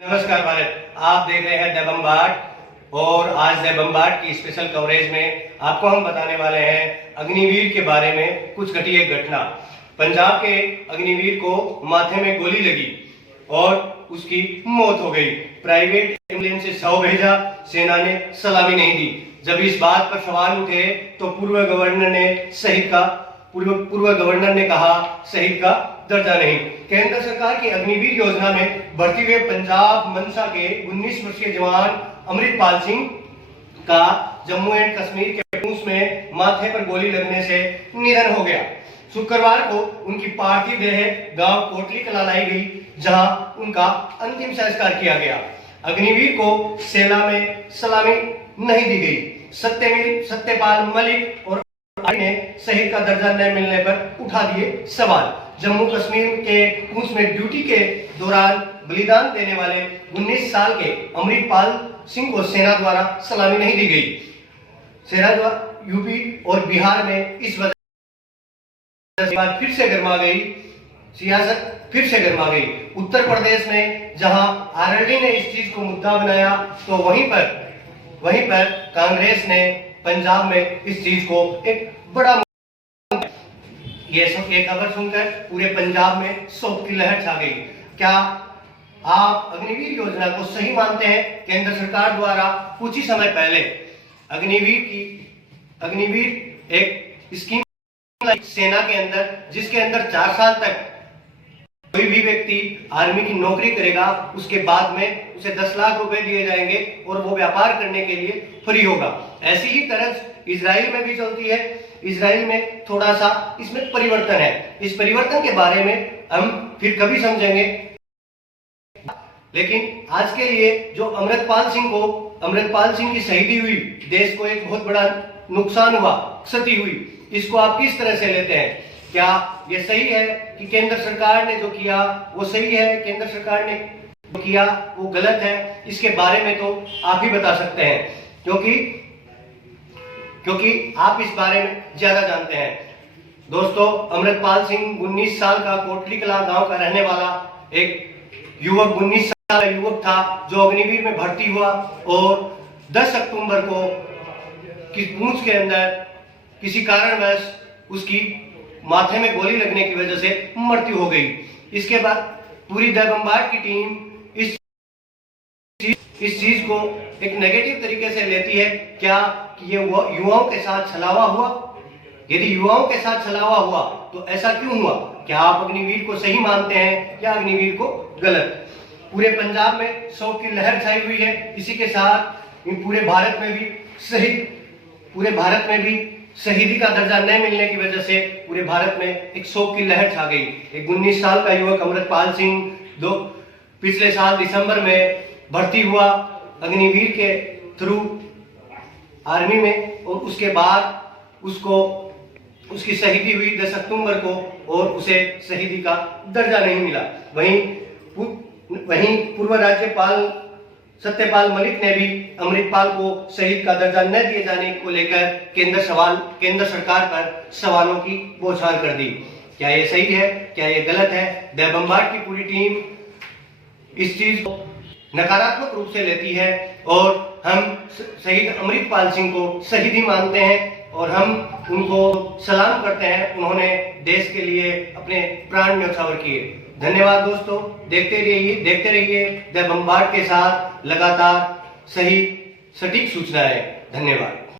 नमस्कार भारत, आप देख रहे हैं द बम्बार्ड और आज द बम्बार्ड की स्पेशल कवरेज में आपको हम बताने वाले हैं अग्निवीर के बारे में कुछ घटी एक घटना। पंजाब के अग्निवीर को माथे में गोली लगी और उसकी मौत हो गई। प्राइवेट एम्बुलेंस से शव भेजा, सेना ने सलामी नहीं दी। जब इस बात पर सवाल उठे तो पूर्व गवर्नर ने कहा शहीद का दर्जा नहीं। केंद्र सरकार की अग्निवीर योजना में भर्ती हुए पंजाब मनसा के 19 वर्षीय जवान अमृतपाल सिंह का जम्मू एंड कश्मीर के पूंछ में माथे पर गोली लगने से निधन हो गया। शुक्रवार को उनकी पार्थिव देह गांव कोटली कला लाई गई, जहां उनका अंतिम संस्कार किया गया। अग्निवीर को सेना में सलामी नहीं दी गई। सत्यपाल मलिक और ने शहीद का दर्जा न मिलने पर उठा दिए सवाल। जम्मू कश्मीर के पूंछ में ड्यूटी के दौरान बलिदान देने वाले 19 साल के अमृतपाल सिंह को सेना द्वारा सलामी नहीं दी गई। सेना द्वारा यूपी और बिहार में इस वजह से फिर से गर्मा गई, सियासत फिर से गर्मा गई। उत्तर प्रदेश में जहां आरएलडी ने इस चीज को मुद्दा बनाया तो वहीं पर कांग्रेस ने पंजाब में इस चीज को एक बड़ा ये खबर सुनकर पूरे पंजाब में शोक की लहर छा गई। क्या आप अग्निवीर योजना को सही मानते हैं? केंद्र सरकार द्वारा कुछ ही समय पहले अग्निवीर एक स्कीम सेना के अंदर, जिसके अंदर 4 साल तक कोई भी व्यक्ति आर्मी की नौकरी करेगा, उसके बाद में उसे 10 लाख रुपए दिए जाएंगे और वो व्यापार करने के लिए फ्री होगा। ऐसी ही तरह इजराइल में भी चलती है। इजराइल में थोड़ा सा इसमें परिवर्तन है। इस परिवर्तन के बारे में हम फिर कभी समझेंगे, लेकिन आज के लिए जो अमृतपाल सिंह की शहीदी हुई, देश को एक बहुत बड़ा नुकसान हुआ, क्षति हुई, इसको आप किस तरह से लेते हैं? क्या ये सही है कि केंद्र सरकार ने जो किया वो सही है, केंद्र सरकार ने जो किया वो गलत है? इसके बारे में तो आप ही बता सकते हैं, क्योंकि आप इस बारे में ज्यादा जानते हैं। दोस्तों, अमृतपाल सिंह 19 साल का कोटली कला गांव का रहने वाला एक युवक, 19 साल का युवक था जो अग्निवीर में भर्ती हुआ और 10 अक्टूबर को पूंछ के अंदर किसी कारणवश उसकी माथे में गोली लगने की वजह से मृत्यु हो गई। इसके बाद पूरी द बम्बार्ड की टीम इस चीज को एक नेगेटिव तरीके से लेती है। क्या कि ये युवाओं के साथ छलावा हुआ? यदि युवाओं के साथ छलावा हुआ तो ऐसा क्यों हुआ? क्या आप अग्निवीर को सही मानते हैं या अग्निवीर को गलत? पूरे पंजाब में शोक की लहर छाई हुई है। इसी के साथ पूरे भारत में भी शहीदी का दर्जा न मिलने की वजह से पूरे भारत में एक शोक की लहर छा गई। एक 19 साल का युवक अमृतपाल सिंह पिछले साल दिसंबर में भर्ती हुआ अग्निवीर के थ्रू आर्मी में, और उसके बाद उसकी शहीदी हुई 10 अक्टूबर को और उसे शहीदी का दर्जा नहीं मिला। वहीं पूर्व राज्यपाल सत्यपाल मलिक ने भी अमृतपाल को शहीद का दर्जा न दिए जाने को लेकर केंद्र सरकार पर सवालों की बौछार कर दी। क्या ये सही है? क्या ये गलत है? द बम्बार्ड की पूरी टीम इस चीज को नकारात्मक रूप से लेती है और हम शहीद अमृतपाल सिंह को शहीदी मानते हैं और हम उनको सलाम करते हैं। उन्होंने देश के लिए अपने प्राण न्यौछावर किए। धन्यवाद दोस्तों, देखते रहिए द बम्बार्ड के साथ लगातार सही सटीक सूचनाएं। धन्यवाद।